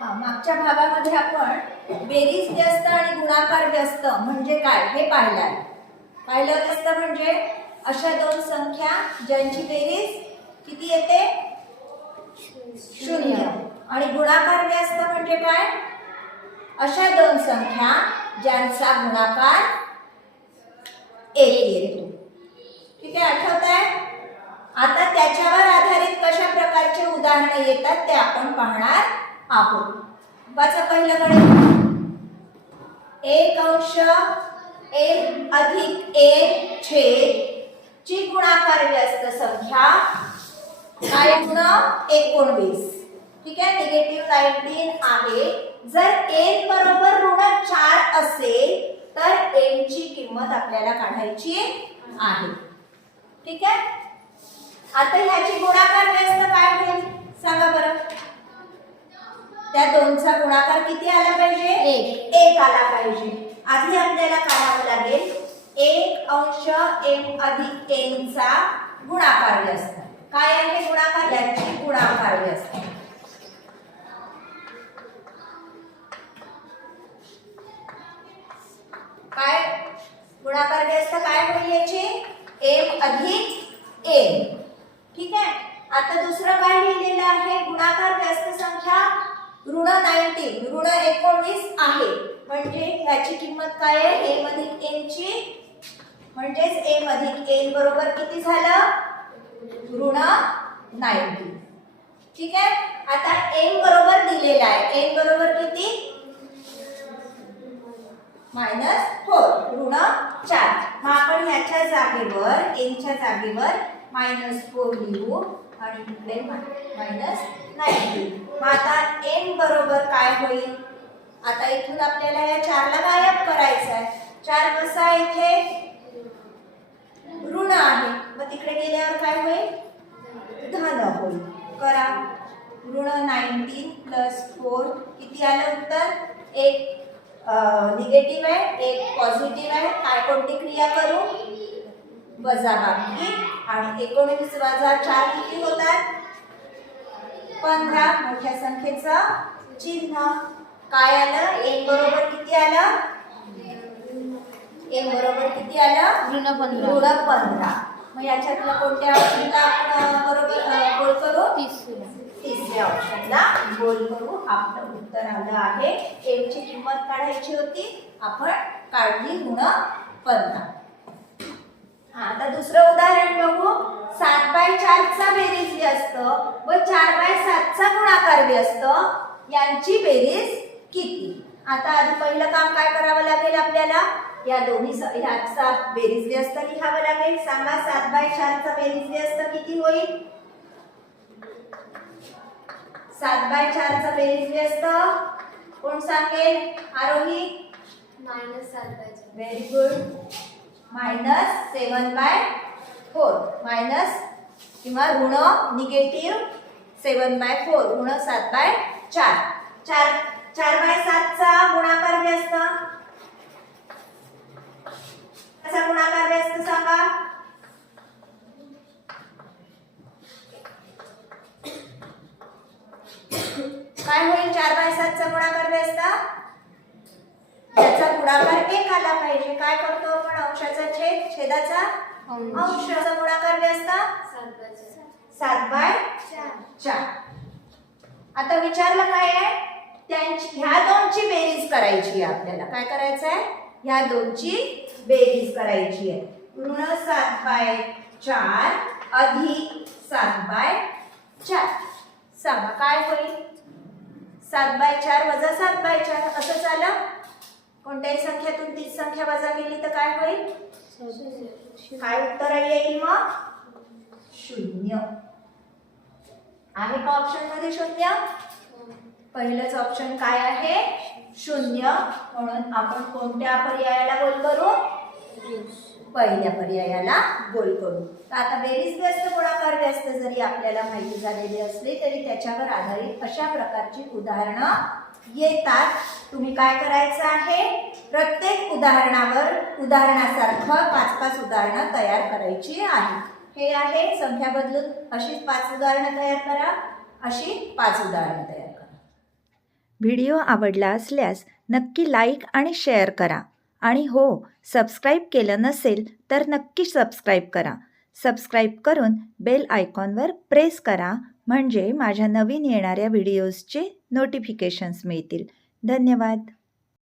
मागच्या भागामध्ये आपण बेरीज व्यस्त आणि गुणाकार व्यस्त म्हणजे काय हे पाहिलं आहे. पाहिलं व्यस्त म्हणजे अशा दोन संख्या ज्यांची बेरीज किती येते 0 आणि गुणाकार व्यस्त म्हणजे काय अशा दोन संख्या ज्यांचा गुणाकार 1 येतो. ठीक आहे, आठवत आहे. आता त्याच्यावर आधारित कशा प्रकारचे उदाहरणे येतात ते आपण पाहणार आहोत. वाचा पहिलं गणित. 1 अंश 1 अधिक 1 छेद ची गुणाकार व्यस्त संख्या काय गुण 19. ठीक आहे, निगेटिव्ह 19 आहे. जर n बरोबर ऋण 4 असेल तर n ची किंमत आपल्याला काढायची आहे. ठीक आहे, आता ह्याची गुणाकार व्यस्त काय होईल सांगा बरं. त्या दोनचा गुणाकार किती आला पाहिजे 1 आला पाहिजे. आधी आपल्याला काढावं लागेल 1 अंश m अधिक n चा गुणाकार व्यस्त. काय आहे गुणाकार याची गुणाकार व्यस्त. काय गुणाकार व्यस्त काय होईल याची m अधिक n. ठीक आहे, आता दुसरं काय लिहिलेलं आहे गुणाकार व्यस्त संख्या ऋण 19 ऋण 19 आहे म्हणजे याची किंमत काय आहे m अधिक n ची. म्हणजेच m अधिक n बरोबर किती झालं ऋण 19. ठीक आहे, आता m बरोबर दिलेला आहे. n बरोबर किती -4 ऋण 4. मग आपण ह्याच्या जागेवर n च्या जागेवर -4 लिहू आणि इकडे -19. मग आता n बरोबर काय होईल. आता इथून आपल्याला या 4 ला गायब करायचं आहे. 4 कसा इथे ऋण आहे मग तिकडे गेल्यावर काय होईल धन होईल. करा ऋण 19 + 4 किती आलं उत्तर. एक निगेटिव्ह आहे एक पॉझिटिव्ह आहे. काय कोणती क्रिया करू वजाबाकी आणि 19 - 4 किती होतात 15. मोठ्या संख्येचं चिन्ह काय आलं n बरोबर किती आलं n बरोबर किती आलं ऋण 15. ऋण 15. मग याच्यातला कोणत्या ऑप्शनला आपण बरोबर गोल करू तिसऱ्या ऑप्शनला गोल करू. आपलं उत्तर आलं आहे. m ची किंमत काढायची होती आपण काढली ऋण 15. आता दुसरं उदाहरण बघू. 7/4 चा बेरीज व्यस्त व 4/7 चा गुणाकार व्यस्त यांची बेरीज किती. आता आधी पहिलं काम काय करावं लागेल आपल्याला या दोन्ही ह्याचा बेरीज व्यस्त लिहावं लागेल. सांगा 7/4 चा बेरीज व्यस्त किती होईल. 7/4 चा बेरीज व्यस्त कोण सांगेल आरोही -7/4. Very good. -7/4 मायनस किंवा ऋण निगेटिव्ह 7/4 ऋण 7/4. 4/7 चा गुणाकार व्यस्त कसा गुणाकार व्यस्त सांगा. काय होईल 4/7 चा गुणाकार व्यस्त त्याचा गुणाकार 1 आला पाहिजे. काय करतो आपण अंशाचा छेद छेदाचा अंशाचा गुणाकार व्यस्त 7/4. आता विचारलं काय आहे ह्या दोनची बेरीज करायची आहे आपल्याला. काय करायचं आहे ह्या दोनची बेरीज करायची आहे. ऋण 7/4 अधिक 7/4. सांगा काय होईल 7/4 वजा 7/4 असं झालं. कोणत्याही संख्येतून तीच संख्या वजा केली तर काय होईल काय उत्तर येईल मग 0. आहे का ऑप्शन मध्ये 0. पहिलंच ऑप्शन काय आहे 0. म्हणून आपण कोणत्या पर्यायाला गोल करू पहिल्या पर्यायाला गोल करू. तर आता बेरीज व्यस्त गुणाकार व्यस्त जरी आपल्याला माहिती झालेली असली तरी त्याच्यावर आधारित अशा प्रकारची उदाहरणं येतात. तुम्ही काय करायचं आहे प्रत्येक उदाहरणासारखं 5-5 उदाहरणं तयार करायची आहे. हे आहे संख्या बदलून अशीच 5 उदाहरणं तयार करा, अशी 5 उदाहरणं तयार करा. व्हिडिओ आवडला असल्यास नक्की लाईक आणि शेअर करा. आणि हो, सबस्क्राईब केलं नसेल तर नक्की सबस्क्राईब करा. सबस्क्राईब करून बेल आयकॉनवर प्रेस करा म्हणजे माझ्या नवीन येणाऱ्या व्हिडिओजचे नोटिफिकेशन्स मिळतील. धन्यवाद.